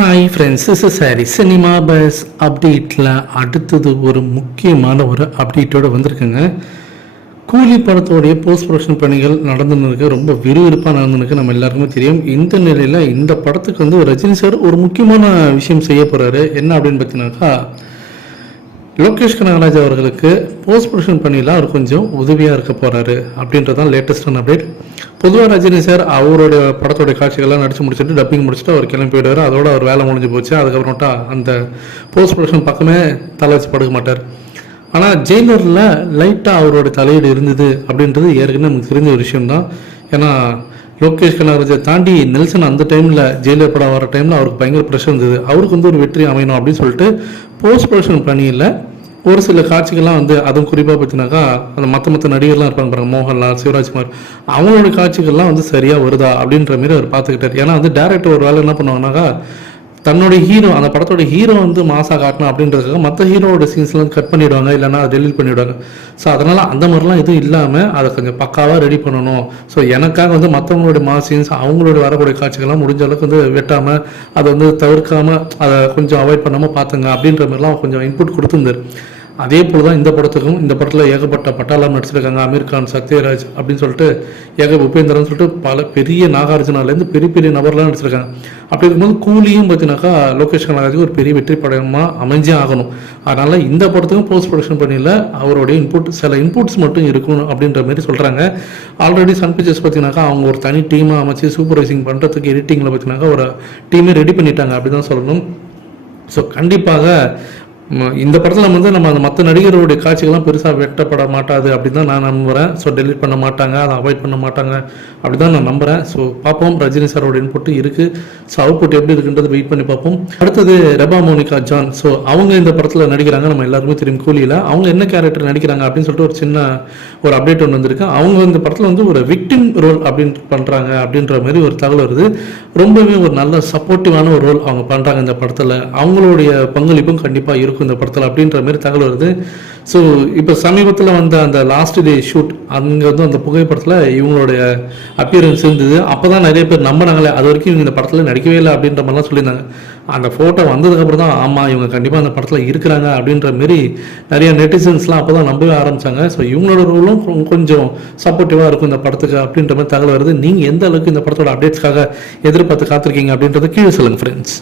Hi friends is sorry cinema buzz அப்டேட்டில் அடுத்தது ஒரு முக்கியமான ஒரு அப்டேட்டோடு வந்திருக்குங்க. கூலி படத்தோடைய போஸ்ட் ப்ரொடக்ஷன் பணிகள் நடந்துன்னு ரொம்ப விறுவிறுப்பாக நடந்துருக்கு நம்ம எல்லாருக்குமே தெரியும். இந்த நிலையில் இந்த படத்துக்கு வந்து ரஜினி சார் ஒரு முக்கியமான விஷயம் செய்ய போகிறாரு என்ன அப்படின்னு பார்த்தீங்கன்னாக்கா லோகேஷ் கனகராஜ் அவர்களுக்கு போஸ்ட் ப்ரொடக்ஷன் பணியில் அவர் கொஞ்சம் உதவியாக இருக்க போகிறாரு அப்படின்றது தான் லேட்டஸ்டான அப்டேட் பொதுவாக ரஜினி சார் அவருடைய படத்தோடைய காட்சிகள்லாம் நடிச்சு முடிச்சுட்டு டப்பிங் முடிச்சுட்டு அவர் கிளம்பி போயிடுவார். அதோட அவர் வேலை முடிஞ்சு போச்சு. அதுக்கப்புறம்ட்டா அந்த போஸ்ட் ப்ரொடக்ஷன் பக்கமே தலை வச்சு படுக்க மாட்டார். ஆனால் ஜெயிலரில் லைட்டாக அவரோட தலையீடு இருந்தது அப்படின்றது ஏற்கனவே நமக்கு தெரிஞ்ச ஒரு விஷயம்தான். ஏன்னா லோகேஷ் கனகராஜை தாண்டி நெல்சன் அந்த டைமில் ஜெயிலர் படம் வர டைமில் அவருக்கு பயங்கர ப்ரெஷர் இருந்தது. அவருக்கு வந்து ஒரு வெற்றி அமையணும் அப்படின்னு சொல்லிட்டு போஸ்ட் ப்ரொடக்ஷன் பணியில் ஒரு சில காட்சிகள்லாம் வந்து அதுவும் குறிப்பாக பார்த்தீங்கன்னாக்கா அந்த மற்ற மற்ற நடிகர்லாம் இருப்பாங்க பாருங்க மோகன்லால் சிவராஜ்குமார் அவங்களோட காட்சிகள்லாம் வந்து சரியாக வருதா அப்படின்ற மாதிரி அவர் பார்த்துக்கிட்டார் ஏன்னா வந்து டேரக்டர் ஒரு வேலை என்ன பண்ணுவாங்கன்னாக்கா தன்னோட ஹீரோ அந்த படத்தோட ஹீரோ வந்து மாசா காட்டணும் அப்படின்றதுக்காக மற்ற ஹீரோவோட சீன்ஸ்லாம் கட் பண்ணிடுவாங்க இல்லைன்னா டெலிட் பண்ணிவிடுவாங்க ஸோ அதனால் அந்த மாதிரிலாம் எதுவும் இல்லாமல் அதை கொஞ்சம் பக்காவாக ரெடி பண்ணணும். ஸோ எனக்காக வந்து மற்றவங்களோட மா சீன்ஸ் அவங்களோட வரக்கூடிய காட்சிகள்லாம் முடிஞ்ச அளவுக்கு வந்து வெட்டாமல் அதை வந்து தவிர்க்காமல் அதை கொஞ்சம் அவாய்ட் பண்ணாமல் பார்த்துங்க அப்படின்ற மாதிரிலாம் கொஞ்சம் இன்புட் கொடுத்துருந்தாரு. அதே போல் தான் இந்த படத்துக்கும் இந்த படத்தில் ஏகப்பட்ட பட்டாளம் நடிச்சிருக்காங்க அமீர் கான் சத்யராஜ் அப்படின்னு சொல்லிட்டு ஏக உபேந்திரன் சொல்லிட்டு பல பெரிய நாகார்ஜுனாலேருந்து பெரிய பெரிய நபர்லாம் நடிச்சிருக்காங்க. அப்படி இருக்கும்போது கூலியும் பார்த்தீங்கன்னாக்கா லோகேஷ் கனகராஜுக்கு ஒரு பெரிய வெற்றி படமாக அமைஞ்சே ஆகணும். அதனால் இந்த படத்துக்கும் போஸ்ட் ப்ரொடக்ஷன் பண்ணியில் அவருடைய இன்புட் சில இன்புட்ஸ் மட்டும் இருக்கும் அப்படின்ற மாதிரி சொல்கிறாங்க ஆல்ரெடி சன் பிக்சர்ஸ் பார்த்தீங்கன்னாக்கா அவங்க ஒரு தனி டீமாக அமைச்சு சூப்பர்வைசிங் பண்ணுறதுக்கு எடிட்டிங்கில் பார்த்தீங்கன்னாக்கா ஒரு டீமே ரெடி பண்ணிட்டாங்க அப்படி தான் சொல்லணும். ஸோ கண்டிப்பாக இந்த படத்தில் நம்ம வந்து நம்ம அந்த மற்ற நடிகர்களுடைய காட்சிகள்லாம் பெருசாக வெட்டப்பட மாட்டாது அப்படின்னு தான் நான் நம்புகிறேன் ஸோ டெலிட் பண்ண மாட்டாங்க அதை அவாய்ட் பண்ண மாட்டாங்க அப்படி தான் நான் நம்புகிறேன் ஸோ பார்ப்போம். ரஜினி சாரோட இன்புட்டு இருக்குது ஸோ அவுட்புட் எப்படி இருக்குன்றது வெயிட் பண்ணி பார்ப்போம். அடுத்தது ரெபா மோனிகா ஜான். ஸோ அவங்க இந்த படத்தில் நடிக்கிறாங்க. நம்ம எல்லாருமே தெரியும் கூலியில். அவங்க என்ன கேரக்டர் நடிக்கிறாங்க அப்படின்னு சொல்லிட்டு ஒரு சின்ன ஒரு அப்டேட் ஒன்று வந்திருக்கு. அவங்க இந்த படத்தில் வந்து ஒரு விக்டிம் ரோல் அப்படின்னு பண்ணுறாங்க அப்படின்ற மாதிரி ஒரு தகவல் வருது. ரொம்பவே ஒரு நல்ல சப்போர்ட்டிவான ஒரு ரோல் அவங்க பண்ணுறாங்க இந்த படத்தில். அவங்களுடைய பங்களிப்பும் கண்டிப்பாக இருக்கும். இந்த படத்தில் அப்படின்ற மாதிரி தகவல் வருது. ஸோ இப்போ சமீபத்தில் வந்த அந்த லாஸ்ட் டே ஷூட் அங்கே வந்து அந்த புகைப்படத்தில் இவங்களுடைய அப்பியரன்ஸ் இருந்தது. அப்போ தான் நிறைய பேர் நம்பினாங்களே அது வரைக்கும் இவங்க இந்த படத்தில் நடிக்கவே இல்லை அப்படின்ற மாதிரிலாம் சொல்லியிருந்தாங்க. அந்த ஃபோட்டோ வந்ததுக்கப்புறம் தான் ஆமாம் இவங்க கண்டிப்பாக அந்த படத்தில் இருக்கிறாங்க அப்படின்ற மாரி நிறைய நெட்டிசன்ஸ்லாம் அப்போ தான் நம்பவே ஆரம்பிச்சாங்க. ஸோ இவங்களோட ரோலும் கொஞ்சம் சப்போர்ட்டிவாக இருக்கும் இந்த படத்துக்கு அப்படின்ற மாதிரி தகவல் வருது. நீங்கள் எந்த அளவுக்கு இந்த படத்தோட அப்டேட்ஸ்க்காக எதிர்பார்த்து காத்திருக்கீங்க அப்படின்றத கீழே சொல்லுங்கள் ஃப்ரெண்ட்ஸ்